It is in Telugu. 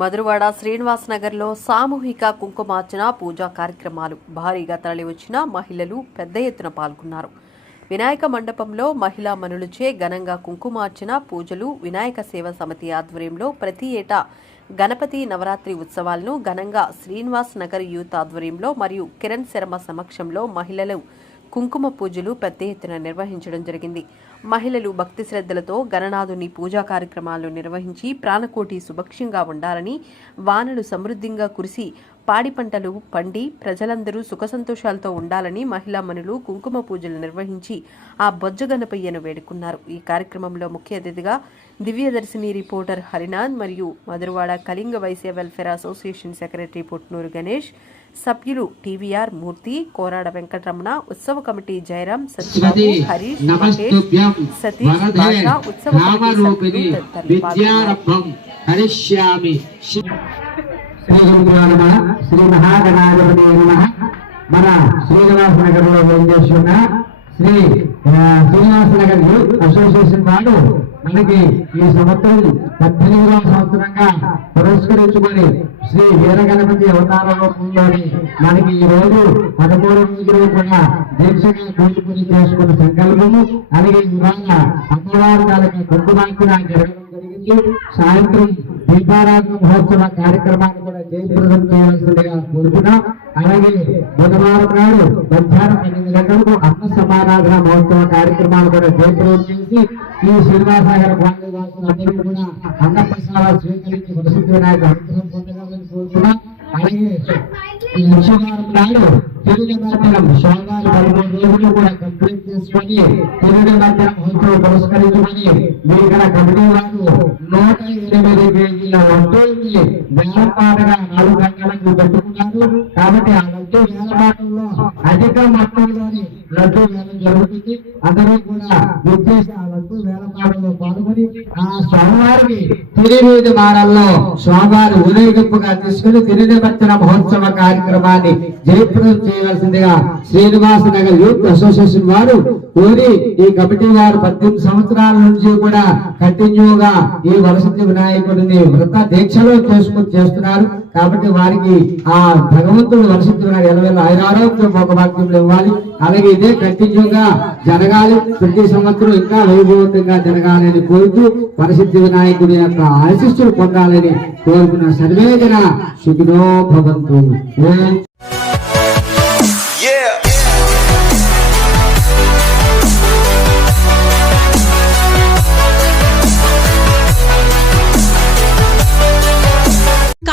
మధురవాడ శ్రీనివాస్ నగర్లో సామూహిక కుంకుమార్చన పూజా కార్యక్రమాలు. భారీగా తరలివచ్చిన మహిళలు పెద్ద ఎత్తున పాల్గొన్నారు. వినాయక మండపంలో మహిళా మనులచే ఘనంగా కుంకుమార్చన పూజలు వినాయక సేవ సమితి ఆధ్వర్యంలో ప్రతి ఏటా గణపతి నవరాత్రి ఉత్సవాలను ఘనంగా శ్రీనివాస్ నగర్ యూత్ ఆధ్వర్యంలో మరియు కిరణ్ శర్మ సమక్షంలో మహిళలు కుంకుమ పూజలు పెద్ద ఎత్తున నిర్వహించడం జరిగింది. మహిళలు భక్తి శ్రద్ధలతో గణనాథుని పూజా కార్యక్రమాలు నిర్వహించి ప్రాణకోటి సుభక్ష్యంగా ఉండాలని వానలు సమృద్ధిగా కురిసి పాడి పంటలు పండి ప్రజలందరూ సుఖ సంతోషాలతో ఉండాలని మహిళా మనులు కుంకుమ పూజలు నిర్వహించి ఆ బొజ్జ గణపయ్యను వేడుకున్నారు. ఈ కార్యక్రమంలో ముఖ్య అతిథిగా దివ్యదర్శిని రిపోర్టర్ హరినాథ్ మరియు Madhurawada Kalinga Vaishya welfare association secretary Putnuru Ganesh సభ్యులు టీవీఆర్ మూర్తి కోరాడ వెంకటరమణ ఉత్సవ కమిటీ జయరాం సత్యబాబు హరీష్ మహేష్ సతీష్ భాష ఉత్సవ కమిటీ శ్రీ మహాగణాధిపతి మన శ్రీనివాస నగర్లో చేస్తున్న? శ్రీ శ్రీనివాస నగర్ యూత్ అసోసియేషన్ వారు మనకి ఈ సంవత్సరం పద్దెనిమిదవ సంవత్సరంగా పురస్కరించుకొని శ్రీ వీరగణపతి అవతారంలోని మనకి ఈ రోజు పదమూడు రోజులు కూడా దీక్షగా కూర్చుకుని చేసుకున్న సంకల్పము. అలాగే ఇవాళ అమ్మవారి తాలూకా కుంకుమార్చన జరగడం జరిగింది. సాయంత్రం దీపారాధన మహోత్సవ కార్యక్రమాన్ని కూడా జయప్రదం చేయాల్సిందిగా కోరుతున్నాం. అలాగే బుధవారం నాడు మధ్యాహ్నం ఎనిమిది గంటలకు అన్న సమారాధన మహోత్సవ కార్యక్రమాలు కూడా జయప్రదం చేసి ఈ శ్రీనివాసనగర అందరూ కూడా అన్న ప్రసాదాలు స్వీకరించి ప్రసిద్ధి వినాయక అనుగ్రహం పొందగలని కోరుతున్నాం. అలాగే ఈ విశ్వవారం నాడు తెలుగు మధ్యాహ్నం కూడా కంప్లీట్ తెలుగు ఇక్కడ కమిటీ వారు నూట ఎనిమిది కేజీల వేలపాటగా నాలుగు గంటలకు పెట్టుకున్నారు కాబట్టి ఆ లడ్డు వేలపాటల్లో అధిక మొత్తంలోని లడ్డు వేలం జరుగుతుంది అందరూ కూడా ఉద్దేశ ఆ లడ్డు వేలపాటలో పాల్గొని ఆ స్వామివారికి తిరిగి మాడల్లో స్వామివారి ఊరేగింపుగా తీసుకుని తిరిగి వచ్చిన మహోత్సవ కార్యక్రమాన్ని జయప్రదం చేయవలసిందిగా శ్రీనివాస్ నగర్ యూత్ అసోసియేషన్ వారు కోరి ఈ కమిటీ వారు పద్దెనిమిది సంవత్సరాల నుంచి కూడా కంటిన్యూగా ఈ వరసతి వినాయకుడిని వ్రత దీక్షలో చేసుకుని చేస్తున్నారు. కాబట్టి వారికి ఆ భగవంతుడు వరసతి వినాయకుడు ఐదు ఆరోగ్యం ఒక భాగ్యంలో ఇవ్వాలి. అలాగే ఇదే కంటిన్యూగా జరగాలి. ప్రతి సంవత్సరం ఇంకా వైభవంతంగా జరగాలని కోరుతూ వరసిద్ధి వినాయకుడి యొక్క ఆశిస్సులు పొందాలని కోరుకున్న సర్వేజన సుఖినో భవంతు.